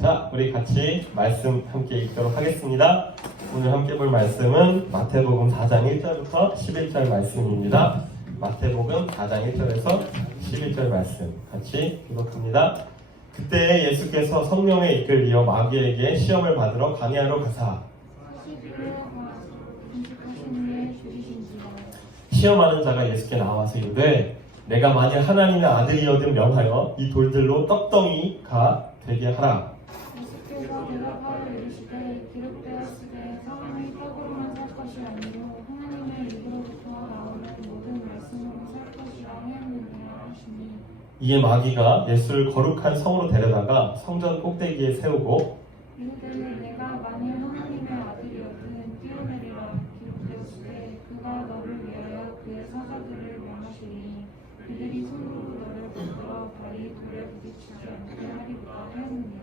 자, 우리 같이 말씀 함께 읽도록 하겠습니다. 오늘 함께 볼 말씀은 마태복음 4장 1절부터 11절 말씀입니다. 마태복음 4장 1절에서 11절 말씀 같이 교독합니다. 그때 예수께서 성령에 이끌리어 마귀에게 시험을 받으러 광야로 가사 시험하는 자가 예수께 나와서 이르되 내가 만일 하나님의 아들이어든 명하여 이 돌들로 떡덩이가 되게 하라. 예수께서 대답하여 이르시되 기록되었으되 사람이 떡으로만 살 것이 아니요 하나님의 입으로부터 나오는 모든 말씀으로 살 것이라 하였느니라 하시니 이에 마귀가 예수를 거룩한 성으로 데려다가 성전 꼭대기에 세우고 이르되 내가 만일 하나님의 아들이었든 뛰어내리라 기록되었으되 그가 너를 위하여 그의 사자들을 명하시니 그들이 손으로 너를 붙들어 발이 돌에 부딪히지 않게 하리로다 하였느니라.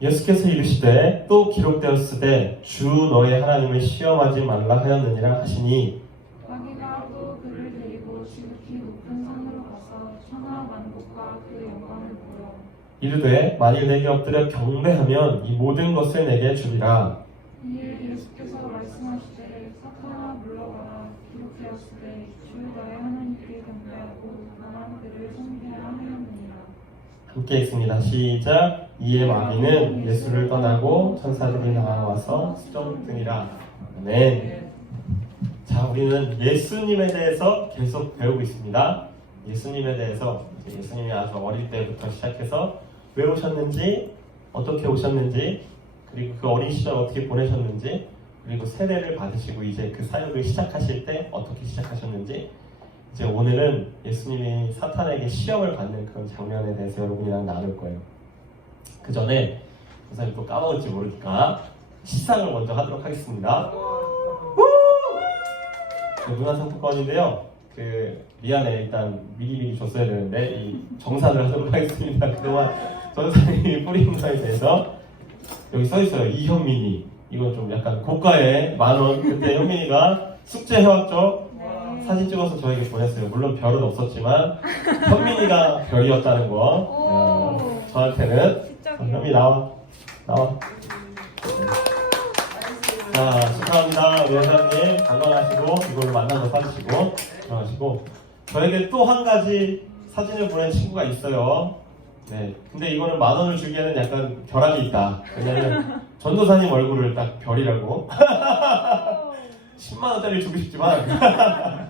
예수께서 이르시되 또 기록되었으되 주 너의 하나님을 시험하지 말라 하였느니라 하시니 마귀가 또 그를 데리고 지극히 높은 산으로 가서 천하 만국과 그 영광을 보여 이르되 만일 내게 엎드려 경배하면 이 모든 것을 내게 주리라. 이에 예수께서 말씀하시되 사탄아 물러가라 기록되었으되 주 너의 하나님께 경배하고 다만 그를 섬기라 하였느니라. 함께 읽습니다. 시작. 이에 마귀는 예수를 떠나고 천사들이 나와서 수정등이라. 아멘. 자, 우리는 예수님에 대해서 계속 배우고 있습니다. 예수님에 대해서 예수님이 아주 어릴 때부터 시작해서 왜 오셨는지, 어떻게 오셨는지, 그리고 그 어린 시절 어떻게 보내셨는지, 그리고 세례를 받으시고 이제 그 사역을 시작하실 때 어떻게 시작하셨는지, 이제 오늘은 예수님이 사탄에게 시험을 받는 그런 장면에 대해서 여러분이랑 나눌 거예요. 그 전에 선생님 또 까먹을지 모르니까 시상을 먼저 하도록 하겠습니다. 문화상품권인데요. 미안해, 일단 미리 줬어야 되는데 이 정산을 하도록 하겠습니다. 그동안 전사님이 뿌린 거에 대해서 여기 써 있어요. 이현민이. 이건 좀 약간 고가의 10,000원. 그때 현민이가 숙제 해왔죠. 사진 찍어서 저에게 보냈어요. 물론 별은 없었지만 현민이가 별이었다는 거. 저한테는 현민이 나와. 자, 축하합니다. 우리 회장님 건강하시고 이걸로 만나서 사주시고 건강하시고. 저에게 또 한 가지 사진을 보낸 친구가 있어요. 네, 근데 이거는 10,000원을 주기에는 약간 결함이 있다. 왜냐면 전도사님 얼굴을 딱 별이라고 10만원짜리 주고 싶지만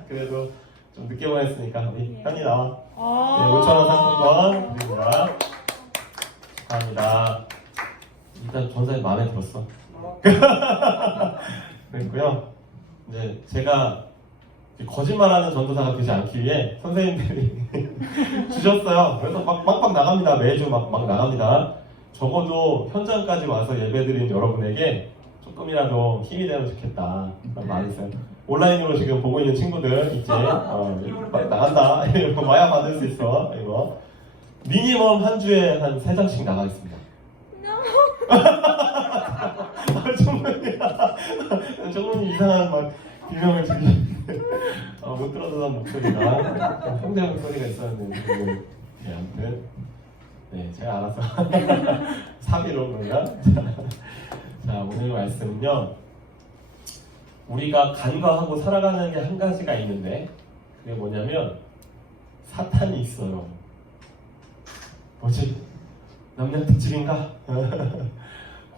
그래도 좀 늦게 보냈으니까 우리 현이 나와. 네, 5,000원 상품권 드립니다. 축하합니다. 일단 전사님 마음에 들었어. 그랬고요. 이제 제가 거짓말하는 전도사가 되지 않기 위해 선생님들이 주셨어요. 그래서 막 나갑니다. 매주 막 나갑니다. 적어도 현장까지 와서 예배드린 여러분에게 조금이라도 힘이 되면 좋겠다. 그런 말이 있어요. 온라인으로 지금 보고 있는 친구들 이제 막 나간다. 이거 와야 받을 수 있어. 이거 미니멈 한 주에 한 3장씩 나가겠습니다. 조금 이상한 막 비명을 지르는데 못 들어서 목소리가 형제 목소리가 있었는데 지금 네, 아무튼 네, 제가 알아서 사비로 그런가? 자, 오늘 말씀은요, 우리가 간과하고 살아가는 게 한 가지가 있는데 그게 뭐냐면 사탄이 있어요. 뭐지? 남녀 특집인가?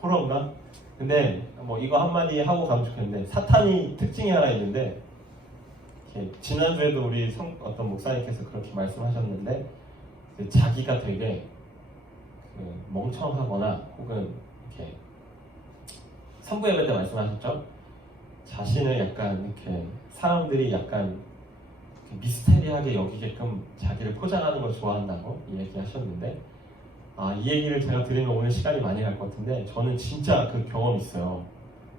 호러인가? 근데 뭐 이거 한마디 하고 가면 좋겠는데 사탄이 특징이 하나 있는데 지난주에도 우리 어떤 목사님께서 그렇게 말씀하셨는데 자기가 되게 멍청하거나 혹은 이렇게 선부 예배 때 말씀하셨죠? 자신을 약간 이렇게 사람들이 약간 미스테리하게 여기게끔 자기를 포장하는 걸 좋아한다고 얘기하셨는데 이 얘기를 제가 들으면 오늘 시간이 많이 갈 것 같은데 저는 진짜 그 경험이 있어요.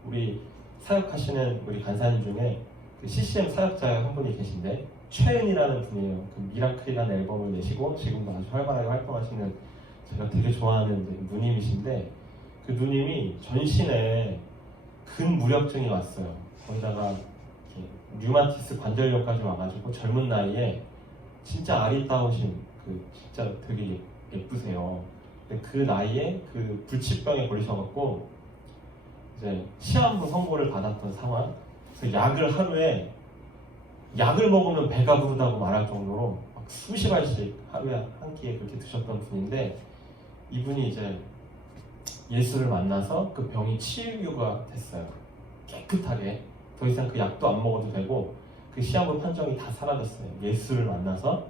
우리 사역하시는 우리 간사님 중에 그 CCM 사역자 한 분이 계신데 최은이라는 분이에요. 그 미라클이라는 앨범을 내시고 지금도 아주 활발하게 활동하시는 제가 되게 좋아하는 누님이신데 그 누님이 전신에 근무력증이 왔어요. 거기다가 류마티스 관절염까지 와가지고 젊은 나이에 진짜 아리따우신 그 진짜 되게 예쁘세요. 근데 그 나이에 그 불치병에 걸리셔갖고 이제 시한부 선고를 받았던 상황. 그래서 약을 먹으면 배가 부르다고 말할 정도로 막 수십 알씩 하루에 한 끼에 그렇게 드셨던 분인데, 이분이 이제 예수를 만나서 그 병이 치유가 됐어요. 깨끗하게. 더 이상 그 약도 안 먹어도 되고 그 시한부 판정이 다 사라졌어요. 예수를 만나서.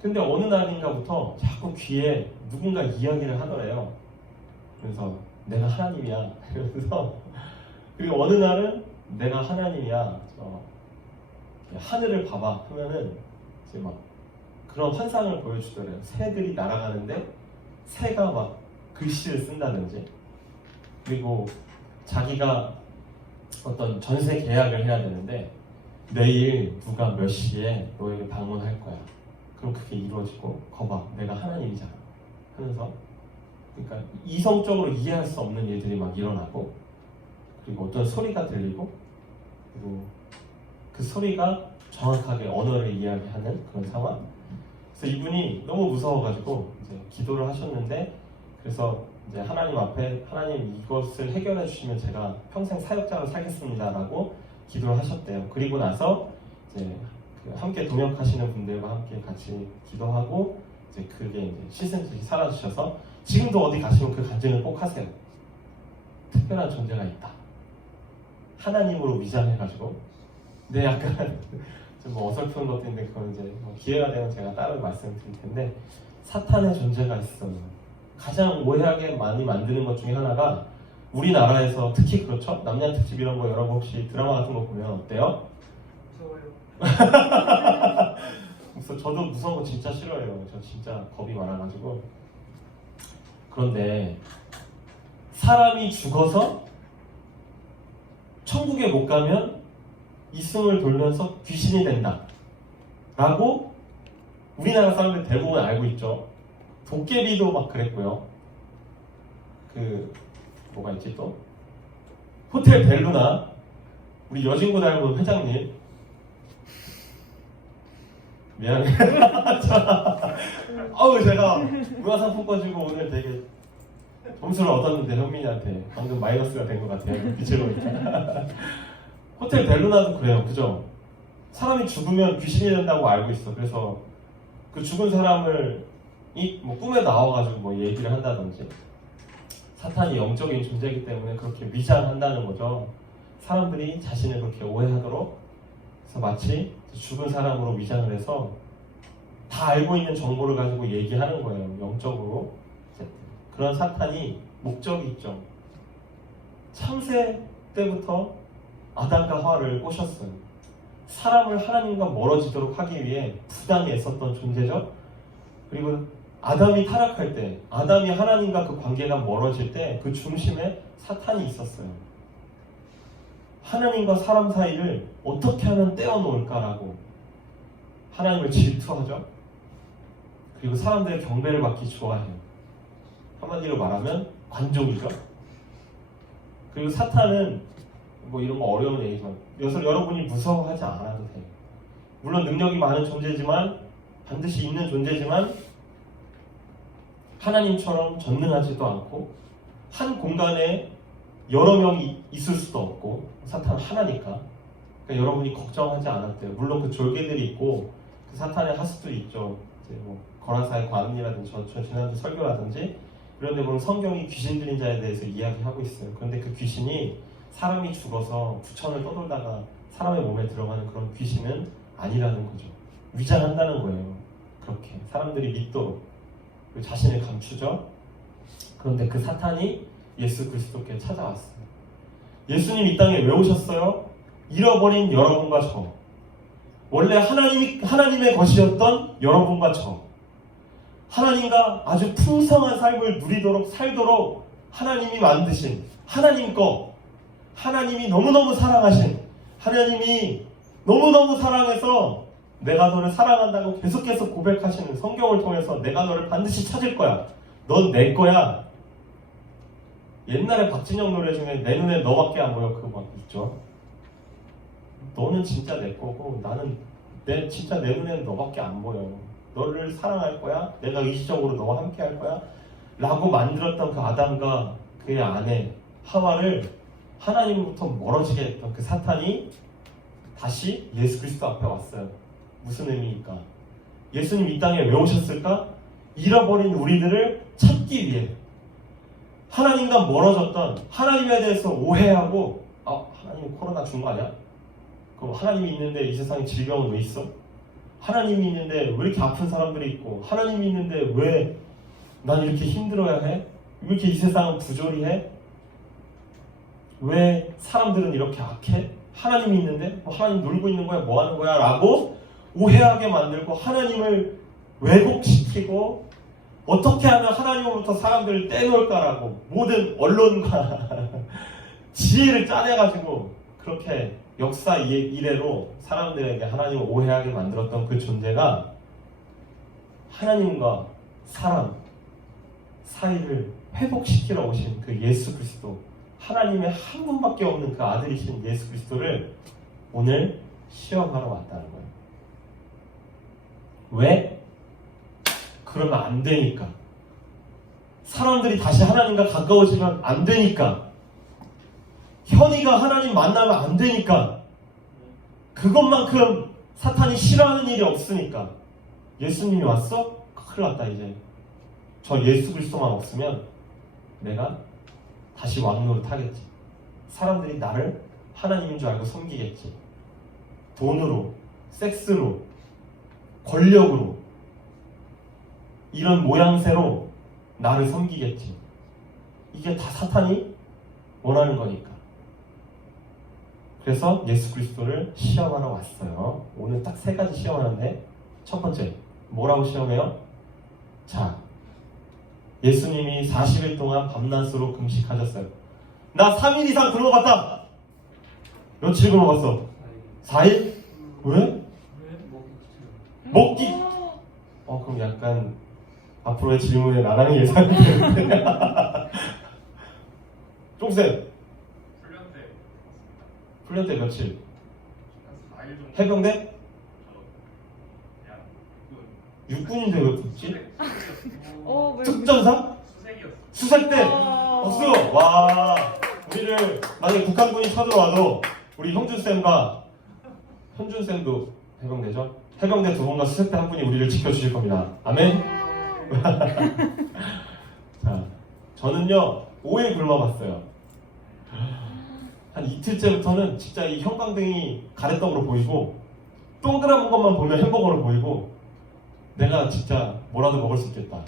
근데 어느 날인가부터 자꾸 귀에 누군가 이야기를 하더래요. 그래서 내가 하나님이야. 그래서 그리고 어느 날은 내가 하나님이야. 하늘을 봐봐 하면은 이제 막 그런 환상을 보여주더래요. 새들이 날아가는데 새가 막 글씨를 쓴다든지, 그리고 자기가 어떤 전세 계약을 해야 되는데 내일 누가 몇 시에 너에게 방문할 거야. 그럼 그게 이루어지고, 거봐 내가 하나님이잖아 하면서, 그러니까 이성적으로 이해할 수 없는 일들이 막 일어나고, 그리고 어떤 소리가 들리고, 그리고 그 소리가 정확하게 언어를 이야기하는 그런 상황. 그래서 이분이 너무 무서워가지고 이제 기도를 하셨는데, 그래서 이제 하나님 앞에 하나님 이것을 해결해 주시면 제가 평생 사역자로 살겠습니다라고 기도를 하셨대요. 그리고 나서 이제 그 함께 동역하시는 분들과 함께 같이 기도하고 이제 그게 이제 시즌들이 사라지셔서 지금도 어디 가시면 그 간증을 꼭 하세요. 특별한 존재가 있다. 하나님으로 위장해가지고. 근데 약간 좀 어설픈 것도 있는데 그건 이제 기회가 되면 제가 따로 말씀드릴 텐데, 사탄의 존재가 있어요. 가장 오해하게 많이 만드는 것 중에 하나가, 우리나라에서 특히 그렇죠? 남양 특집 이런 거 여러분 혹시 드라마 같은 거 보면 어때요? 무서워요. 그래서 저도 무서운 거 진짜 싫어해요. 저 진짜 겁이 많아가지고. 그런데 사람이 죽어서 천국에 못 가면 이승을 돌면서 귀신이 된다 라고 우리나라 사람들 대부분 알고 있죠. 도깨비도 막 그랬고요. 그 뭐가 있지 또? 호텔 벨루나, 우리 여진구 닮은 회장님, 미안해. 제가 문화상품권 주고 오늘 되게 점수를 얻었는데 현민이한테 방금 마이너스가 된 것 같아요. 빛으로 보니까. 호텔 벨루나도 그래요. 그죠? 사람이 죽으면 귀신이 된다고 알고 있어. 그래서 그 죽은 사람을 뭐 꿈에 나와가지고 뭐 얘기를 한다든지, 사탄이 영적인 존재이기 때문에 그렇게 위장한다는 거죠. 사람들이 자신을 그렇게 오해하도록. 그래서 마치 죽은 사람으로 위장을 해서 다 알고 있는 정보를 가지고 얘기하는 거예요. 영적으로. 그런 사탄이 목적이 있죠. 창세 때부터 아담과 하와를 꼬셨어요. 사람을 하나님과 멀어지도록 하기 위해 부당히 애썼던 존재죠. 그리고 아담이 타락할 때, 아담이 하나님과 그 관계가 멀어질 때 그 중심에 사탄이 있었어요. 하나님과 사람 사이를 어떻게 하면 떼어놓을까라고 하나님을 질투하죠. 그리고 사람들의 경배를 받기 좋아해요. 한마디로 말하면 관종이죠. 그리고 사탄은 뭐 이런 거 어려운 얘기지만 여러분이 무서워하지 않아도 돼요. 물론 능력이 많은 존재지만, 반드시 있는 존재지만 하나님처럼 전능하지도 않고, 한 공간에 여러 명이 있을 수도 없고, 사탄은 하나니까. 그러니까 여러분이 걱정하지 않아도 돼요. 물론 그 졸개들이 있고 그 사탄의 하수들이 있죠. 이제 뭐 거라사의 과음이라든지 저 지난주 설교라든지 이런 데 보면 성경이 귀신 들린 자에 대해서 이야기하고 있어요. 그런데 그 귀신이 사람이 죽어서 부천을 떠돌다가 사람의 몸에 들어가는 그런 귀신은 아니라는 거죠. 위장한다는 거예요. 그렇게 사람들이 믿도록 자신을 감추죠. 그런데 그 사탄이 예수 그리스도께 찾아왔어요. 예수님 이 땅에 왜 오셨어요? 잃어버린 여러분과 저, 원래 하나님의 것이었던 여러분과 저, 하나님과 아주 풍성한 삶을 누리도록 살도록 하나님이 만드신, 하나님 거, 하나님이 너무너무 사랑하신, 하나님이 너무너무 사랑해서 내가 너를 사랑한다고 계속해서 고백하시는 성경을 통해서 내가 너를 반드시 찾을 거야, 넌 내 거야. 옛날에 박진영 노래 중에 내 눈에 너밖에 안 보여 그거 막 있죠. 너는 진짜 내 거고 나는 진짜 내 눈에는 너밖에 안 보여. 너를 사랑할 거야. 내가 의지적으로 너와 함께 할 거야. 라고 만들었던 그 아담과 그의 아내 하와를 하나님으로부터 멀어지게 했던 그 사탄이 다시 예수 그리스도 앞에 왔어요. 무슨 의미입니까? 예수님 이 땅에 왜 오셨을까? 잃어버린 우리들을 찾기 위해. 하나님과 멀어졌던, 하나님에 대해서 오해하고, 하나님 코로나 준 거 아니야? 그럼 하나님이 있는데 이 세상에 질병은 왜 있어? 하나님이 있는데 왜 이렇게 아픈 사람들이 있고, 하나님이 있는데 왜 난 이렇게 힘들어야 해? 왜 이렇게 이 세상은 부조리해? 왜 사람들은 이렇게 악해? 하나님이 있는데? 하나님 놀고 있는 거야? 뭐 하는 거야? 라고 오해하게 만들고 하나님을 왜곡시키고 어떻게 하면 하나님으로부터 사람들을 떼놓을까라고 모든 언론과 지혜를 짜내가지고 그렇게 역사 이래로 사람들에게 하나님을 오해하게 만들었던 그 존재가 하나님과 사람 사이를 회복시키러 오신 그 예수 그리스도, 하나님의 한 분밖에 없는 그 아들이신 예수 그리스도를 오늘 시험하러 왔다는 거예요. 왜? 그러면 안 되니까. 사람들이 다시 하나님과 가까워지면 안 되니까. 현이가 하나님 만나면 안 되니까. 그것만큼 사탄이 싫어하는 일이 없으니까. 예수님이 왔어? 큰일 났다 이제. 저 예수 그리스도만 없으면 내가 다시 왕노릇 하겠지. 사람들이 나를 하나님인 줄 알고 섬기겠지. 돈으로, 섹스로, 권력으로, 이런 모양새로 나를 섬기겠지. 이게 다 사탄이 원하는 거니까. 그래서 예수 그리스도를 시험하러 왔어요. 오늘 딱 3가지 시험하는데, 첫 번째 뭐라고 시험해요? 자, 예수님이 40일 동안 밤낮으로 금식하셨어요. 나 3일 이상 굶어봤다. 며칠 굶어봤어? 4일? 왜? 먹기. 그럼 약간 앞으로의 질문에 나랑 예상이 되는데. 쫑쌤. 훈련 때 며칠? 한 4일 정도. 해병대? 육군인데 왜 붙지? 특전사? 수색 때! 박수! 와, 우리를 만약에 북한군이 쳐들어와도 우리 형준쌤과 현준쌤도 해병대죠? 해병대 2분과 수색 때 1분이 우리를 지켜주실 겁니다. 아멘? 자, 저는요 5일 굶어봤어요. 한 이틀째부터는 진짜 이 형광등이 가래떡으로 보이고 동그란 것만 보면 햄버거로 보이고 내가 진짜 뭐라도 먹을 수 있겠다.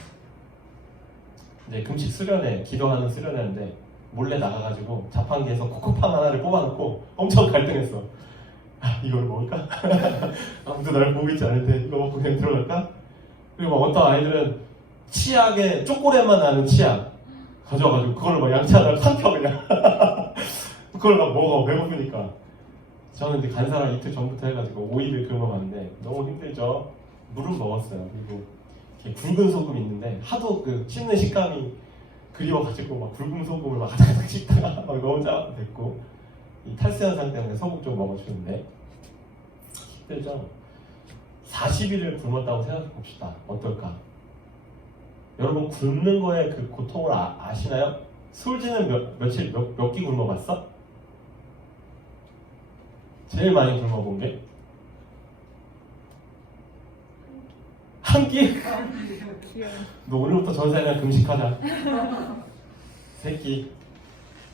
이제 금식 수련회, 기도하는 수련회인데 몰래 나가가지고 자판기에서 코코팜 하나를 뽑아놓고 엄청 갈등했어. 이걸 먹을까? 아무도 날 보고 있지 않은데 이거 먹고 그냥 들어갈까? 그리고 막 어떤 아이들은 치약에 초콜릿만 나는 치약 가져와가지고 그걸로 막 양치하다가 삼켜 그냥. 그걸 막 먹어, 배고프니까. 저는 이제 간사랑 이틀 전부터 해가지고 5일을 굶어봤는데 너무 힘들죠. 물은 먹었어요. 그리고 이렇게 굵은 소금 있는데 하도 그 씹는 식감이 그리워가지고 막 굵은 소금을 막 가닥가닥 씹다가 막 너무 됐고, 이 탈수 현상 때문에 소금 좀 먹어주는데 힘들죠. 40일을 굶었다고 생각해 봅시다. 어떨까? 여러분 굶는 거에 그 고통을 아시나요? 솔지는 며칠 몇 끼 굶어봤어? 제일 많이 굶어본 게? 한 끼? 너 오늘부터 전사님 금식하자. 3끼.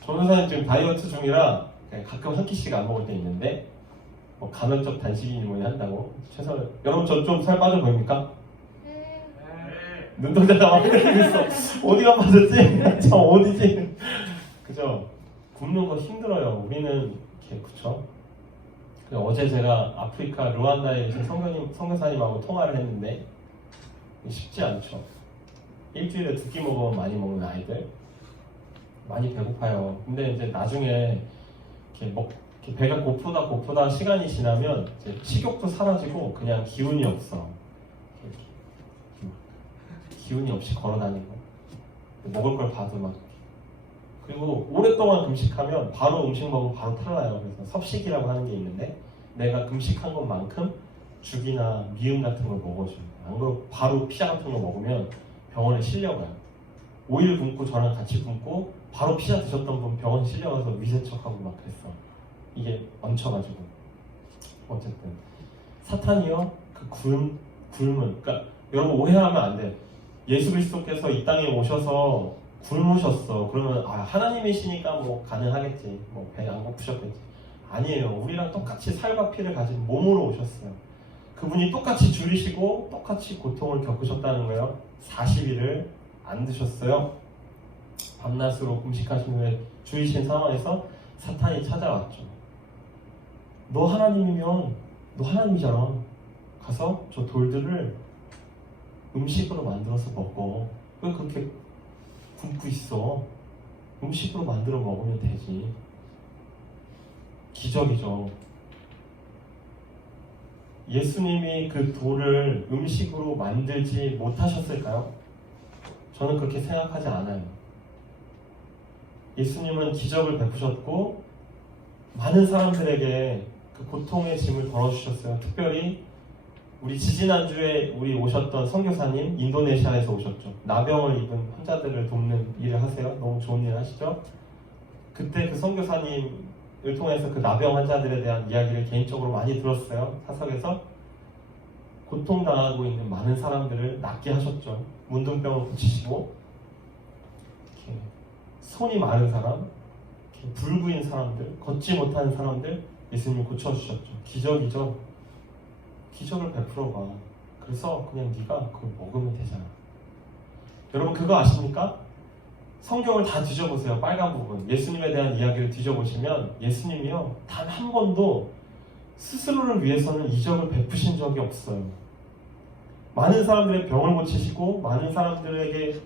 전사님 지금 다이어트 중이라 가끔 한 끼씩 안 먹을 때 있는데 뭐 감염적 단식이니 뭐니 한다고 최선을. 여러분 저 좀 살 빠져 보입니까? 눈동자가 막 흔들리겠어. 어디가 빠졌지? 저 어디지? 그죠? 굶는 거 힘들어요. 우리는 이렇게, 그쵸? 어제 제가 아프리카 루안다에 계신 선교사님하고 통화를 했는데 쉽지 않죠. 일주일에 2끼 먹으면 많이 먹는 아이들 많이 배고파요. 근데 이제 나중에 이렇게 배가 고프다 시간이 지나면 이제 식욕도 사라지고 그냥 기운이 없어. 기운이 없이 걸어다니고 먹을 걸 봐도 막. 그리고 오랫동안 금식하면 바로 음식 먹으면 바로 탈라요. 그래서 섭식이라고 하는 게 있는데 내가 금식한 것만큼 죽이나 미음 같은 걸 먹어줘요. 안 그러고 바로 피자 같은 거 먹으면 병원에 실려가요. 5일 굶고 저랑 같이 굶고 바로 피자 드셨던 분 병원 실려가서 위세척하고 막 그랬어. 이게 얹혀가지고. 어쨌든 사탄이요 그 굶은 그러니까 여러분 오해하면 안 돼. 예수 그리스도께서 이 땅에 오셔서 굶으셨어. 그러면 하나님이시니까 뭐 가능하겠지. 뭐 배 안 고프셨겠지. 아니에요. 우리랑 똑같이 살과 피를 가진 몸으로 오셨어요. 그분이 똑같이 줄이시고 똑같이 고통을 겪으셨다는 거예요. 40일을 안 드셨어요. 밤낮으로 금식하신 후에 줄이신 상황에서 사탄이 찾아왔죠. 너 하나님이면 너 하나님이잖아. 가서 저 돌들을 음식으로 만들어서 먹어. 왜 그렇게 굶고 있어? 음식으로 만들어 먹으면 되지. 기적이죠. 예수님이 그 돌을 음식으로 만들지 못하셨을까요? 저는 그렇게 생각하지 않아요. 예수님은 기적을 베푸셨고 많은 사람들에게 그 고통의 짐을 덜어주셨어요. 특별히 우리 지지난주에 우리 오셨던 선교사님 인도네시아에서 오셨죠. 나병을 입은 환자들을 돕는 일을 하세요. 너무 좋은 일 하시죠. 그때 그 선교사님을 통해서 그 나병 환자들에 대한 이야기를 개인적으로 많이 들었어요. 사석에서 고통당하고 있는 많은 사람들을 낫게 하셨죠. 문둥병을 고치시고 이렇게 손이 마른 사람, 이렇게 불구인 사람들, 걷지 못하는 사람들 예수님이 고쳐주셨죠. 기적이죠. 기적을 베풀어 봐. 그래서 그냥 네가 그걸 먹으면 되잖아. 여러분 그거 아십니까? 성경을 다 뒤져보세요. 빨간 부분 예수님에 대한 이야기를 뒤져보시면 예수님이요 단 한 번도 스스로를 위해서는 이적을 베푸신 적이 없어요. 많은 사람들의 병을 고치시고 많은 사람들에게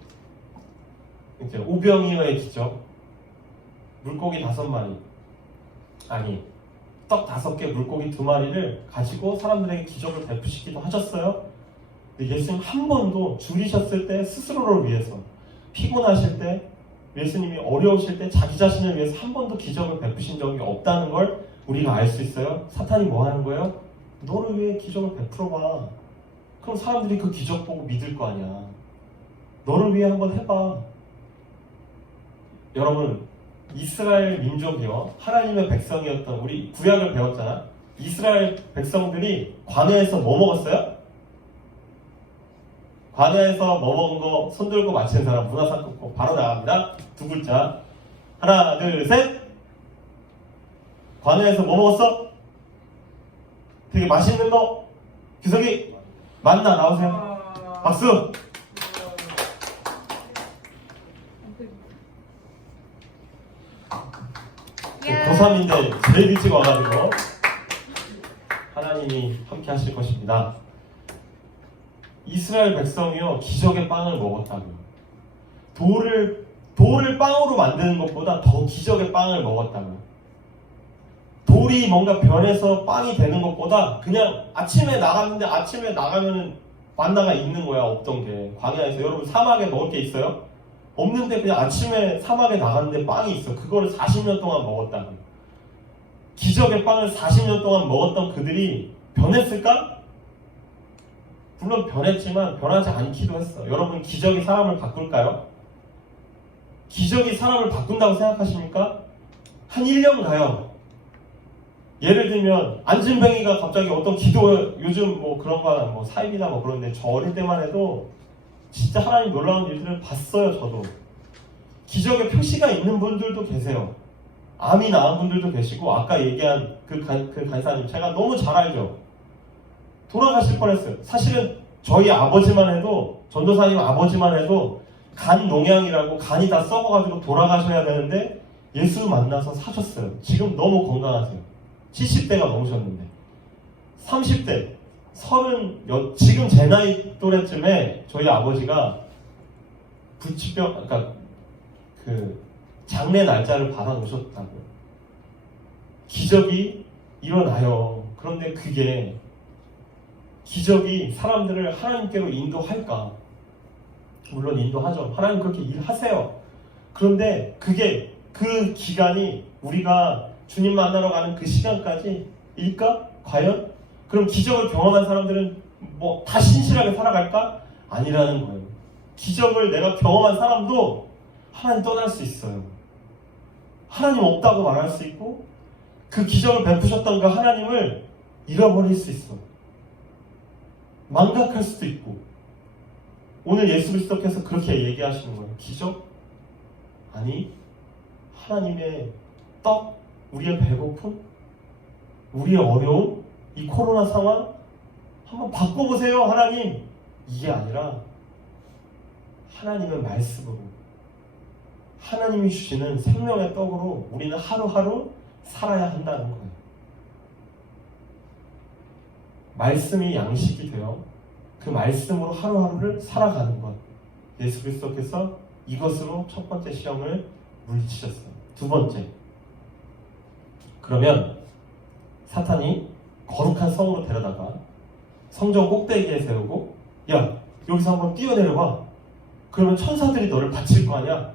이제 오병이어의 기적, 물고기 5마리 아니 떡 5개, 물고기 2마리를 가지고 사람들에게 기적을 베푸시기도 하셨어요. 근데 예수님 한 번도 줄이셨을 때 스스로를 위해서, 피곤하실 때, 예수님이 어려우실 때 자기 자신을 위해서 한 번도 기적을 베푸신 적이 없다는 걸 우리가 알 수 있어요. 사탄이 뭐 하는 거예요? 너를 위해 기적을 베풀어 봐. 그럼 사람들이 그 기적 보고 믿을 거 아니야. 너를 위해 한번 해봐. 여러분 이스라엘 민족이요 하나님의 백성이었던, 우리 구약을 배웠잖아. 이스라엘 백성들이 광야에서 뭐 먹었어요? 광야에서 뭐 먹은 거 손들고 맞히는 사람 문화상 끊고 바로 나갑니다. 2글자 하나 둘 셋. 광야에서 뭐 먹었어? 되게 맛있는 거. 규석이 만나 나오세요. 박수. 고3인데 제일 일찍 와가지고 하나님이 함께 하실 것입니다. 이스라엘 백성이요 기적의 빵을 먹었다고요. 돌을 빵으로 만드는 것보다 더 기적의 빵을 먹었다고요. 돌이 뭔가 변해서 빵이 되는 것보다 그냥 아침에 나갔는데 아침에 나가면은 만나가 있는 거야. 없던 게. 광야에서 여러분 사막에 먹을 게 있어요? 없는데 그냥 아침에 사막에 나갔는데 빵이 있어. 그거를 40년 동안 먹었다고요. 기적의 빵을 40년 동안 먹었던 그들이 변했을까? 물론 변했지만 변하지 않기도 했어. 여러분 기적이 사람을 바꿀까요? 기적이 사람을 바꾼다고 생각하십니까? 한 1년 가요. 예를 들면 안진뱅이가 갑자기 어떤 기도, 요즘 뭐 그런 거나 뭐 사입이나 뭐 그런데 저 어릴 때만 해도 진짜 하나님 놀라운 일들을 봤어요. 저도 기적의 표시가 있는 분들도 계세요. 암이 나은 분들도 계시고 아까 얘기한 그 간사님 제가 너무 잘 알죠. 돌아가실 뻔했어요. 사실은 저희 아버지만 해도, 전도사님 아버지만 해도 간 농양이라고 간이 다 썩어가지고 돌아가셔야 되는데 예수 만나서 사셨어요. 지금 너무 건강하세요. 70대가 넘으셨는데 30대 30, 지금 제 나이 또래쯤에 저희 아버지가 부치병, 그러니까 그 장례 날짜를 받아놓으셨다고요. 기적이 일어나요. 그런데 그게 기적이 사람들을 하나님께로 인도할까? 물론 인도하죠. 하나님 그렇게 일하세요. 그런데 그게 그 기간이 우리가 주님 만나러 가는 그 시간까지 일까? 과연? 그럼 기적을 경험한 사람들은 뭐 다 신실하게 살아갈까? 아니라는 거예요. 기적을 내가 경험한 사람도 하나님 떠날 수 있어요. 하나님 없다고 말할 수 있고 그 기적을 베푸셨던 그 하나님을 잃어버릴 수 있어. 망각할 수도 있고. 오늘 예수 그리스도께서 그렇게 얘기하시는 거예요. 기적? 아니, 하나님의 떡, 우리의 배고픔, 우리의 어려움, 이 코로나 상황 한번 바꿔보세요, 하나님. 이게 아니라 하나님의 말씀으로, 하나님이 주시는 생명의 떡으로 우리는 하루하루 살아야 한다는 거예요. 말씀이 양식이 되어 그 말씀으로 하루하루를 살아가는 것. 예수 그리스도께서 이것으로 첫 번째 시험을 물리치셨어요. 두 번째, 그러면 사탄이 거룩한 성으로 데려다가 성전 꼭대기에 세우고, 야, 여기서 한번 뛰어내려봐. 그러면 천사들이 너를 바칠 거 아니야.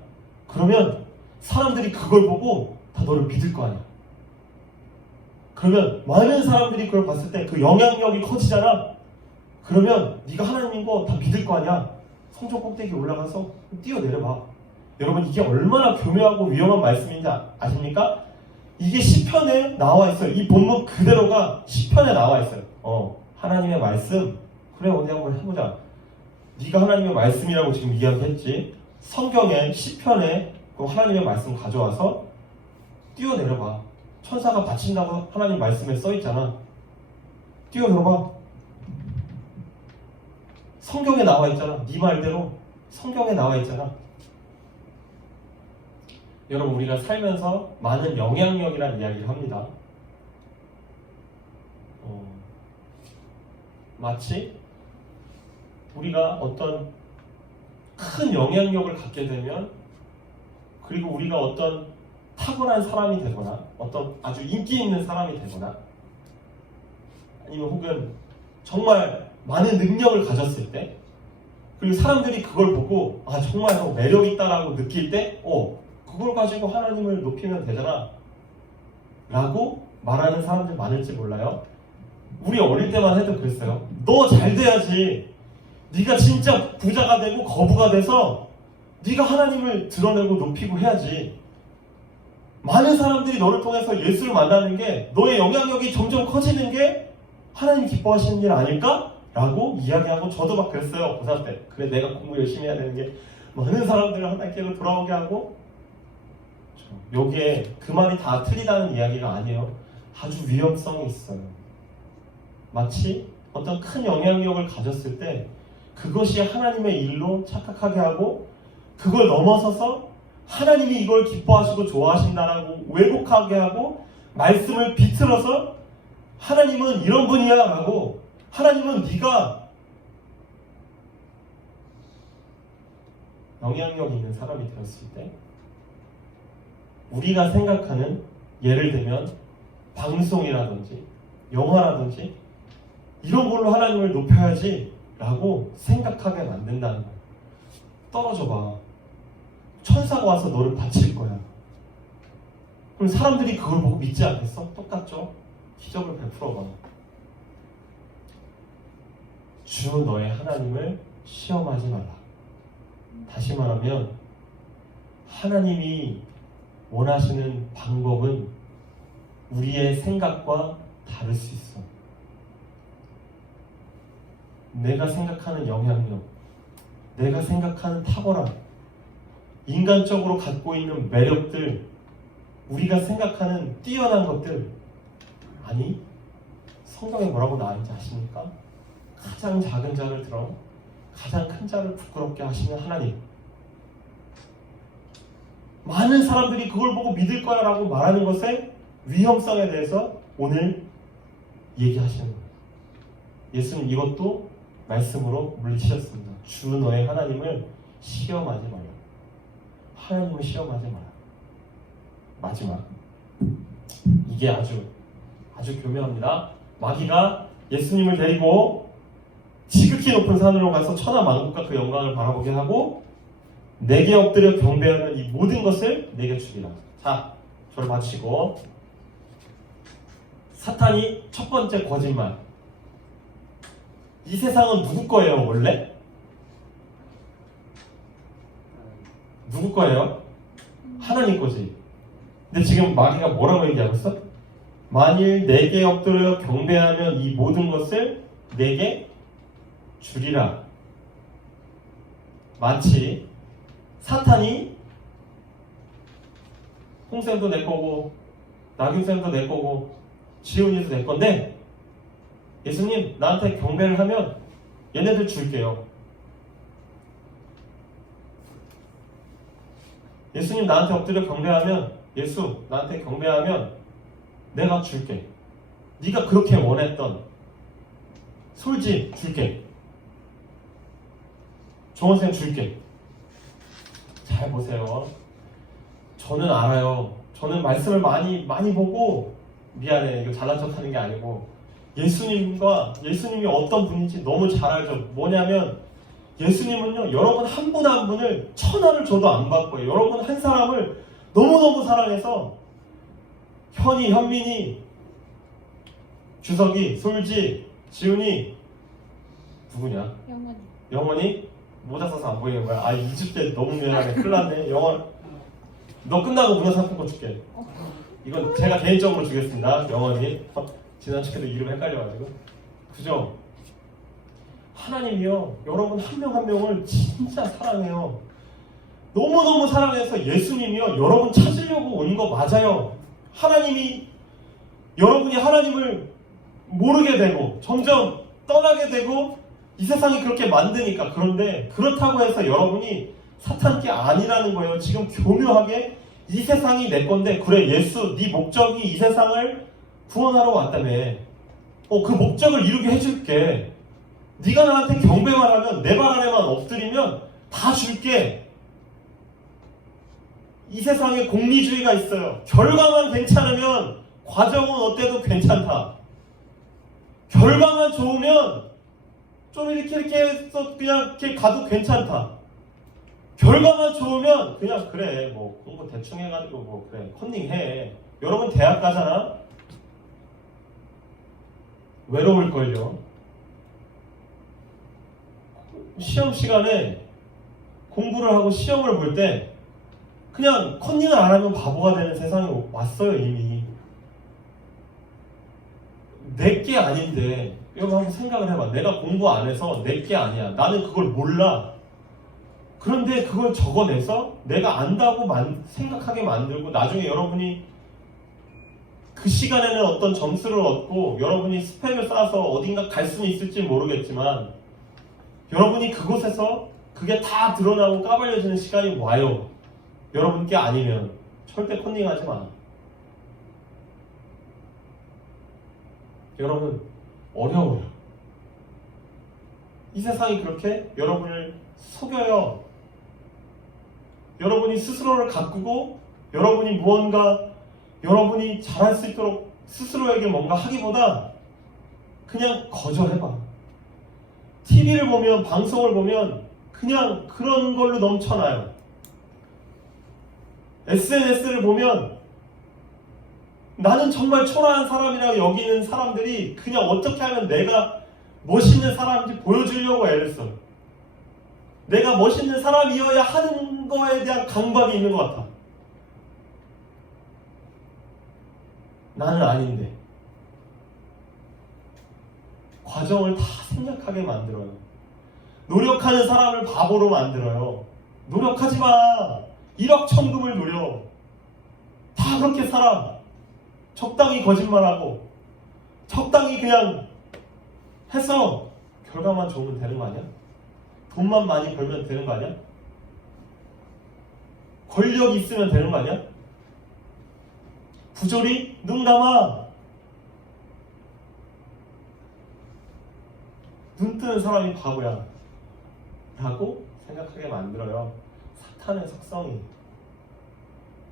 그러면 사람들이 그걸 보고 다 너를 믿을 거 아니야. 그러면 많은 사람들이 그걸 봤을 때 그 영향력이 커지잖아. 그러면 네가 하나님인 거 다 믿을 거 아니야. 성전 꼭대기에 올라가서 뛰어내려봐. 여러분, 이게 얼마나 교묘하고 위험한 말씀인지 아십니까? 이게 시편에 나와 있어요. 이 본문 그대로가 시편에 나와 있어요. 하나님의 말씀. 그래, 어디 한번 해보자. 네가 하나님의 말씀이라고 지금 이야기했지. 성경에 시편에 그 하나님의 말씀 가져와서 뛰어내려봐. 천사가 바친다고 하나님 말씀에 써있잖아. 뛰어내려봐. 성경에 나와 있잖아. 네 말대로 성경에 나와 있잖아. 여러분, 우리가 살면서 많은 영향력이라는 이야기를 합니다. 마치 우리가 어떤 큰 영향력을 갖게 되면, 그리고 우리가 어떤 탁월한 사람이 되거나 어떤 아주 인기 있는 사람이 되거나 아니면 혹은 정말 많은 능력을 가졌을 때, 그리고 사람들이 그걸 보고 정말 매력 있다라고 느낄 때 그걸 가지고 하나님을 높이면 되잖아 라고 말하는 사람들 많을지 몰라요. 우리 어릴 때만 해도 그랬어요. 너 잘 돼야지. 네가 진짜 부자가 되고 거부가 돼서 네가 하나님을 드러내고 높이고 해야지. 많은 사람들이 너를 통해서 예수를 만나는 게, 너의 영향력이 점점 커지는 게 하나님 기뻐하시는 일 아닐까? 라고 이야기하고, 저도 막 그랬어요. 고3 때. 그래, 내가 공부 열심히 해야 되는 게 많은 사람들을 하나님께로 돌아오게 하고. 여기에 그 말이 다 틀리다는 이야기가 아니에요. 아주 위험성이 있어요. 마치 어떤 큰 영향력을 가졌을 때 그것이 하나님의 일로 착각하게 하고, 그걸 넘어서서 하나님이 이걸 기뻐하시고 좋아하신다라고 왜곡하게 하고, 말씀을 비틀어서 하나님은 이런 분이야 라고, 하나님은 네가 영향력 있는 사람이 되었을 때, 우리가 생각하는, 예를 들면 방송이라든지 영화라든지 이런 걸로 하나님을 높여야지 라고 생각하게 만든다는 거예요. 떨어져 봐. 천사가 와서 너를 바칠 거야. 그럼 사람들이 그걸 보고 믿지 않겠어? 똑같죠? 기적을 베풀어 봐. 주 너의 하나님을 시험하지 말라. 다시 말하면 하나님이 원하시는 방법은 우리의 생각과 다를 수 있어. 내가 생각하는 영향력, 내가 생각하는 탁월함, 인간적으로 갖고 있는 매력들, 우리가 생각하는 뛰어난 것들, 아니, 성경에 뭐라고 나와있는지 아십니까? 가장 작은 자를 들어 가장 큰 자를 부끄럽게 하시는 하나님. 많은 사람들이 그걸 보고 믿을 거야 라고 말하는 것의 위험성에 대해서 오늘 얘기하시는 거예요. 예수님 이것도 말씀으로 물리치셨습니다. 주 너의 하나님을 시험하지 마라. 하나님을 시험하지 마라. 마지막, 이게 아주 교묘합니다. 마귀가 예수님을 데리고 지극히 높은 산으로 가서 천하 만국과 그 영광을 바라보게 하고, 내게 엎드려 경배하는 이 모든 것을 내게 주리라. 자, 저를 마치고, 사탄이 첫 번째 거짓말, 이 세상은 누구 거예요, 원래? 누구 거예요? 하나님 거지. 근데 지금 마귀가 뭐라고 얘기하고 있어? 만일 내게 엎드려 경배하면 이 모든 것을 내게 주리라. 마치 사탄이 홍쌤도 내 거고 나균쌤도 내 거고 지훈이도 내 건데 예수님 나한테 경배를 하면 얘네들 줄게요. 예수님 나한테 엎드려 경배하면 예수 나한테 경배하면 내가 줄게. 네가 그렇게 원했던 솔직 줄게. 종원쌤 줄게. 잘 보세요. 저는 알아요. 저는 말씀을 많이 보고 미안해. 이거 잘난 척 하는 게 아니고 예수님이 어떤 분인지 너무 잘 알죠. 뭐냐면 예수님은요 여러분 한 분 한 분을 천하를 줘도 안 받고요. 여러분 한 사람을 너무너무 사랑해서 현이, 현민이, 주석이, 솔지, 지훈이 누구냐? 영원히 모자 써서 안 보이는 거야. 아 2주 때 너무 미안하네. 큰일 났네. 영원 너 끝나고 문화상품권 줄게. 이건 제가 개인적으로 주겠습니다. 영원히 지난주에도 이름 헷갈려가지고 그죠? 하나님이요 여러분 한 명 한 명을 진짜 사랑해요. 너무너무 사랑해서 예수님이요 여러분 찾으려고 온 거 맞아요. 하나님이 여러분이 하나님을 모르게 되고 점점 떠나게 되고 이 세상이 그렇게 만드니까. 그런데 그렇다고 해서 여러분이 사탄 게 아니라는 거예요. 지금 교묘하게 이 세상이 내 건데 그래 예수 네 목적이 이 세상을 구원하러 왔다며. 그 목적을 이루게 해줄게. 네가 나한테 경배만 하면 내 발 아래만 엎드리면 다 줄게. 이 세상에 공리주의가 있어요. 결과만 괜찮으면 과정은 어때도 괜찮다. 결과만 좋으면 좀 이렇게 해서 그냥 이렇게 가도 괜찮다. 결과만 좋으면 그냥 그래 뭐 공부 대충 해가지고 뭐 그래 컨닝해. 여러분 대학 가잖아. 외로울걸요. 시험 시간에 공부를 하고 시험을 볼 때 그냥 컨닝을 안 하면 바보가 되는 세상이 왔어요. 이미 내게 아닌데 여러분 한번 생각을 해봐. 내가 공부 안 해서 내게 아니야. 나는 그걸 몰라. 그런데 그걸 적어내서 내가 안다고 생각하게 만들고 나중에 여러분이 그 시간에는 어떤 점수를 얻고 여러분이 스펙을 쌓아서 어딘가 갈 수는 있을지 모르겠지만 여러분이 그곳에서 그게 다 드러나고 까발려지는 시간이 와요. 여러분께 아니면 절대 컨닝하지 마. 여러분 어려워요. 이 세상이 그렇게 여러분을 속여요. 여러분이 스스로를 가꾸고 여러분이 무언가 여러분이 잘할 수 있도록 스스로에게 뭔가 하기보다 그냥 거절해봐. TV를 보면 방송을 보면 그냥 그런 걸로 넘쳐나요. SNS를 보면 나는 정말 초라한 사람이라고 여기는 사람들이 그냥 어떻게 하면 내가 멋있는 사람인지 보여주려고 애를 써. 내가 멋있는 사람이어야 하는 거에 대한 강박이 있는 것 같아. 나는 아닌데. 과정을 다 생략하게 만들어요. 노력하는 사람을 바보로 만들어요. 노력하지 마. 일확천금을 노려. 다 그렇게 살아. 적당히 거짓말하고 적당히 그냥 해서 결과만 좋으면 되는 거 아니야? 돈만 많이 벌면 되는 거 아니야? 권력이 있으면 되는 거 아니야? 부조리? 눈 감아. 눈 뜨는 사람이 바보야 라고 생각하게 만들어요. 사탄의 속성이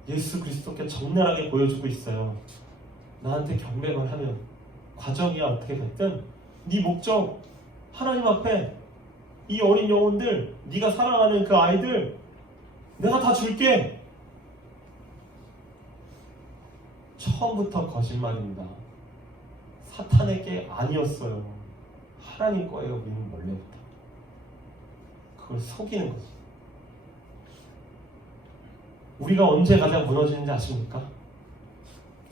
예수 그리스도께 적나라하게 보여주고 있어요. 나한테 경배만 하면 과정이야 어떻게 됐든 네 목적 하나님 앞에 이 어린 영혼들 네가 사랑하는 그 아이들 내가 다 줄게. 처음부터 거짓말입니다. 사탄에게 아니었어요. 하나님 거예요. 우리는 원래부터. 그걸 속이는 거지. 우리가 언제 가장 무너지는지 아십니까?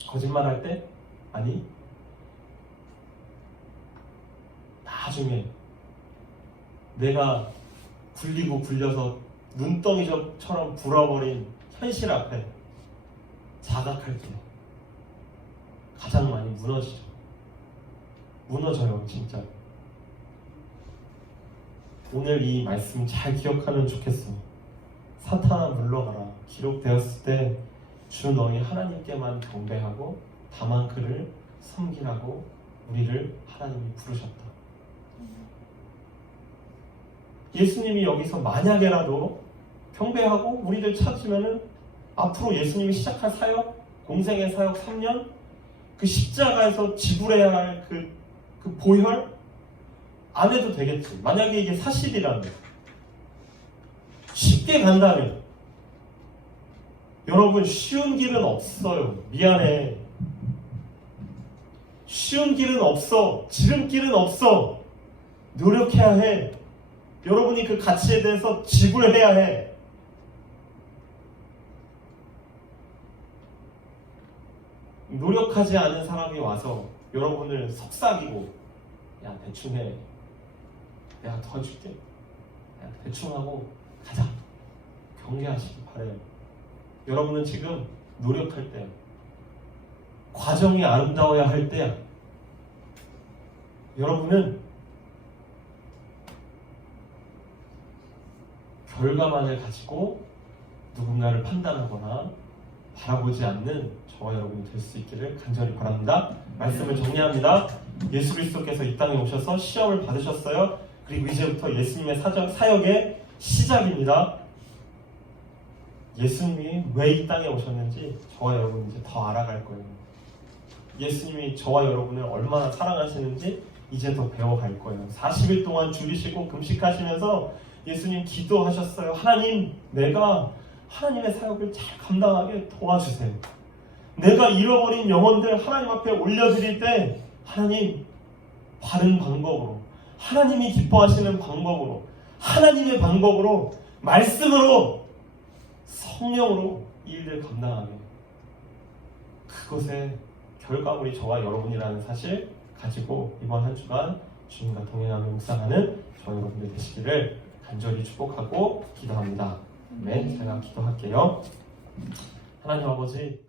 거짓말할 때? 아니, 나중에 내가 굴리고 굴려서 눈덩이처럼 불어버린 현실 앞에 자각할 때 가장 많이 무너지죠. 무너져요, 진짜. 오늘 이 말씀 잘 기억하면 좋겠어. 사탄아 물러가라. 기록되었을 때 주 너희 하나님께만 경배하고 다만 그를 섬기라고 우리를 하나님이 부르셨다. 예수님이 여기서 만약에라도 경배하고 우리를 찾으면은 앞으로 예수님이 시작할 사역, 공생의 사역 3년, 그 십자가에서 지불해야 할 그 보혈 안 해도 되겠지. 만약에 이게 사실이라면, 쉽게 간다면, 여러분 쉬운 길은 없어요. 미안해. 쉬운 길은 없어. 지름길은 없어. 노력해야 해. 여러분이 그 가치에 대해서 지불해야 해. 노력하지 않은 사람이 와서 여러분을 속삭이고, 야 대충 해. 내가 도와줄게. 야 대충 하고 가자. 경계하시기 바래요. 여러분은 지금 노력할 때야. 과정이 아름다워야 할 때야. 여러분은 결과만을 가지고 누군가를 판단하거나 바라보지 않는 저와 여러분이 될 수 있기를 간절히 바랍니다. 말씀을 정리합니다. 예수 그리스도께서 이 땅에 오셔서 시험을 받으셨어요. 그리고 이제부터 예수님의 사역의 시작입니다. 예수님이 왜 이 땅에 오셨는지 저와 여러분 이제 더 알아갈 거예요. 예수님이 저와 여러분을 얼마나 사랑하시는지 이제 더 배워갈 거예요. 40일 동안 줄이시고 금식하시면서 예수님 기도하셨어요. 하나님, 내가 하나님의 사역을 잘 감당하게 도와주세요. 내가 잃어버린 영혼들 하나님 앞에 올려드릴 때 하나님 바른 방법으로, 하나님이 기뻐하시는 방법으로, 하나님의 방법으로, 말씀으로, 성령으로 이 일을 감당하게, 그것의 결과물이 저와 여러분이라는 사실 가지고 이번 한 주간 주님과 동행하며 묵상하는 저와 여러분들 되시기를 간절히 축복하고 기도합니다. 아멘. 제가 기도할게요. 하나님 아버지,